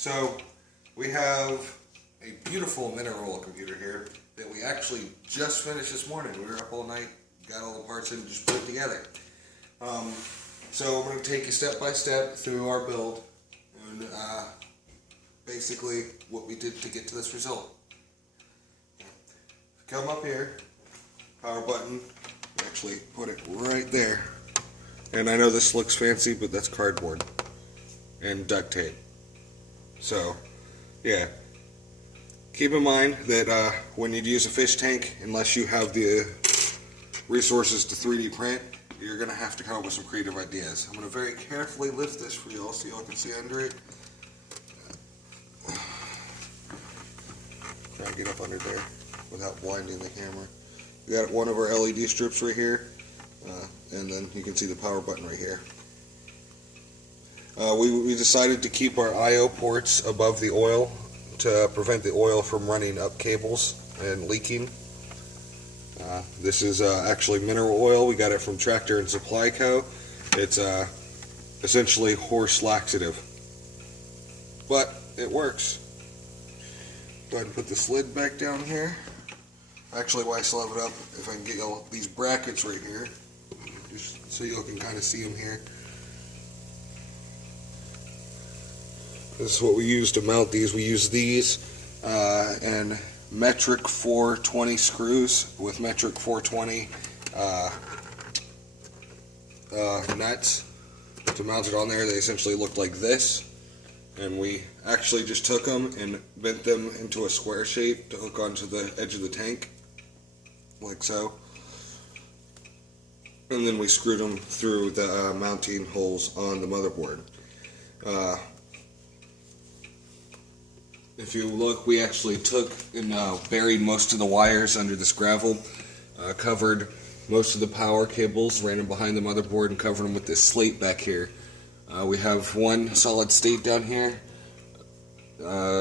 So we have a beautiful mineral computer here that we actually just finished this morning. We were up all night, got all the parts in, and just put it together. So I'm going to take you step by step through our build and basically what we did to get to this result. Come up here, power button, actually put it right there. And I know this looks fancy, but that's cardboard and duct tape. So, yeah. Keep in mind that when you use a fish tank, unless you have the resources to 3D print, you're going to have to come up with some creative ideas. I'm going to very carefully lift this for y'all so y'all can see under it. Try to get up under there without blinding the camera. We got one of our LED strips right here, and then you can see the power button right here. We decided to keep our I/O ports above the oil to prevent the oil from running up cables and leaking. This is actually mineral oil. We got it from Tractor and Supply Co. It's essentially horse laxative, but it works. Go ahead and put this lid back down here. Actually, while I still have it up, if I can get all these brackets right here, just so you can kind of see them here. This is what we use to mount these. We use these and metric 420 screws with metric 420 nuts to mount it on there. They essentially look like this, and we actually just took them and bent them into a square shape to hook onto the edge of the tank, like so. And then we screwed them through the mounting holes on the motherboard. If you look, we actually took and buried most of the wires under this gravel, covered most of the power cables, ran them behind the motherboard, and covered them with this slate back here. We have one solid state down here,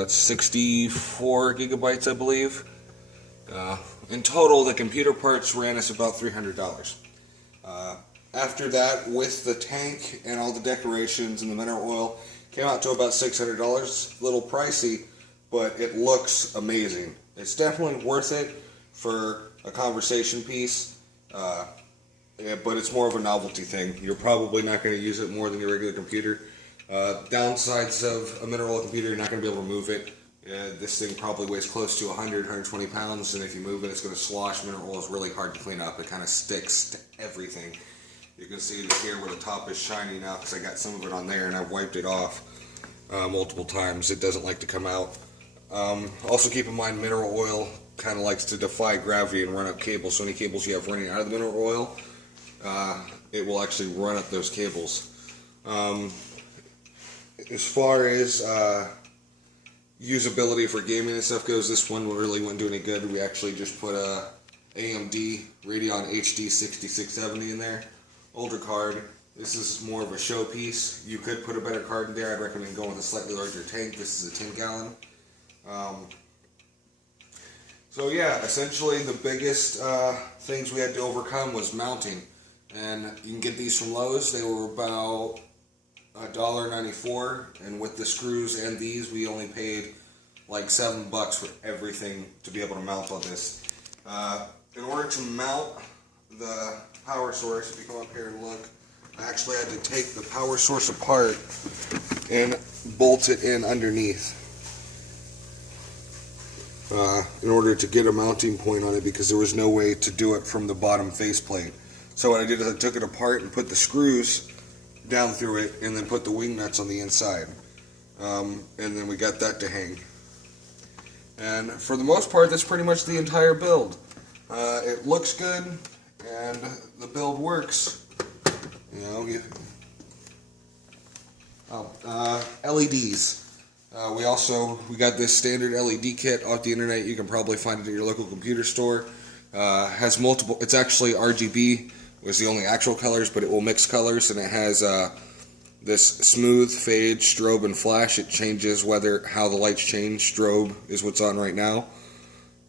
64 gigabytes, I believe. In total, the computer parts ran us about $300. After that, with the tank and all the decorations and the mineral oil, came out to about $600. A little pricey, but it looks amazing. It's definitely worth it for a conversation piece, yeah, but it's more of a novelty thing. You're probably not going to use it more than your regular computer. Downsides of a mineral oil computer, you're not going to be able to move it. This thing probably weighs close to 100, 120 pounds, and if you move it, it's going to slosh. Mineral oil is really hard to clean up. It kind of sticks to everything. You can see it here where the top is shiny now because I got some of it on there and I wiped it off multiple times. It doesn't like to come out. Also keep in mind, mineral oil kind of likes to defy gravity and run up cables. So any cables you have running out of the mineral oil, it will actually run up those cables. As far as usability for gaming and stuff goes, this one really wouldn't do any good. We actually just put a AMD Radeon HD 6670 in there. Older card. This is more of a showpiece. You could put a better card in there. I'd recommend going with a slightly larger tank. This is a 10 gallon. So yeah, essentially the biggest things we had to overcome was mounting. And you can get these from Lowe's. They were about $1.94, and with the screws and these, we only paid like $7 for everything to be able to mount on this. In order to mount the power source, if you come up here and look, I actually had to take the power source apart and bolt it in underneath in order to get a mounting point on it, because there was no way to do it from the bottom faceplate. So what I did is I took it apart and put the screws down through it, and then put the wing nuts on the inside, and then we got that to hang. And for the most part, that's pretty much the entire build. It looks good, and the build works. You know, LEDs. We got this standard LED kit off the internet. You can probably find it at your local computer store. Has multiple. It's actually RGB was the only actual colors, but it will mix colors, and it has this smooth, fade, strobe, and flash. It changes how the lights change. Strobe is what's on right now,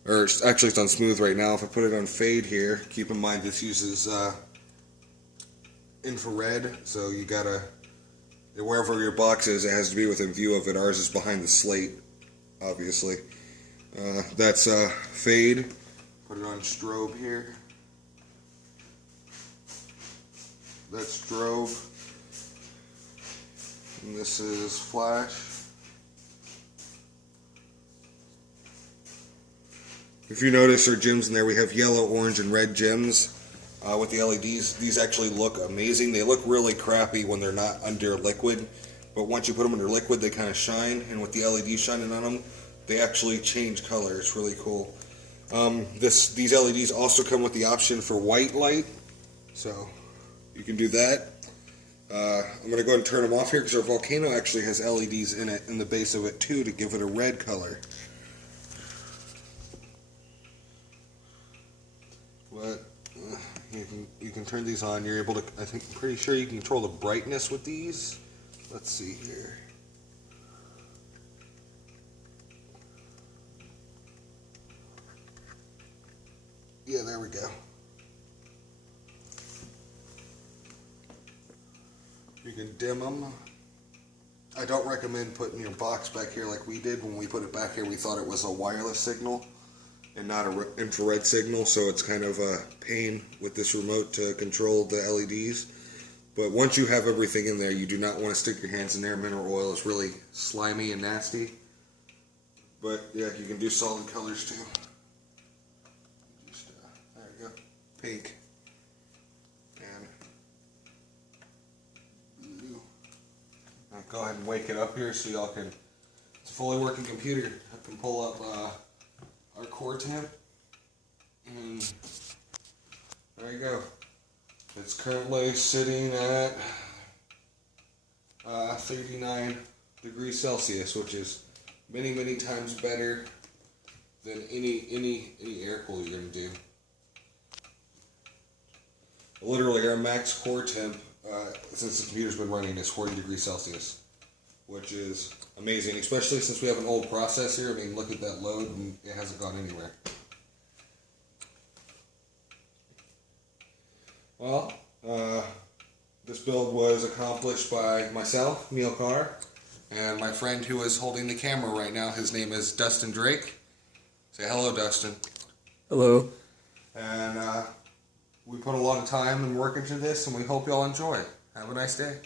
or actually it's on smooth right now. If I put it on fade here, keep in mind this uses infrared, so you gotta wherever your box is, it has to be within view of it. Ours is behind the slate, obviously. That's fade. Put it on strobe here. That's strobe. And this is flash. If you notice our gems in there, we have yellow, orange, and red gems with the LEDs. These actually look amazing. They look really crappy when they're not under liquid, but once you put them under liquid, they kind of shine, and with the LEDs shining on them, they actually change color. It's really cool. These LEDs also come with the option for white light, so you can do that. I'm going to go ahead and turn them off here because our volcano actually has LEDs in it, in the base of it too, to give it a red color. But you can turn these on. You're able to, I'm pretty sure you can control the brightness with these. Let's see here. Yeah, there we go. You can dim them. I don't recommend putting your box back here like we did. When we put it back here, we thought it was a wireless signal and not an infrared signal, so it's kind of a pain with this remote to control the LEDs. But once you have everything in there, you do not want to stick your hands in there. Mineral oil is really slimy and nasty. But yeah, you can do solid colors too. Just, there we go. Pink. And blue. Now go ahead and wake it up here so y'all can, it's a fully working computer. I can pull up our core temp, and there you go. It's currently sitting at 39 degrees Celsius, which is many, many times better than any air cooler you're going to do. Literally, our max core temp since the computer's been running is 40 degrees Celsius, which is amazing, especially since we have an old processor. I mean, look at that load, and it hasn't gone anywhere. Well, this build was accomplished by myself, Neal Carr, and my friend who is holding the camera right now. His name is Dustin Drake. Say hello, Dustin. Hello. And we put a lot of time and work into this, and we hope y'all enjoy it. Have a nice day.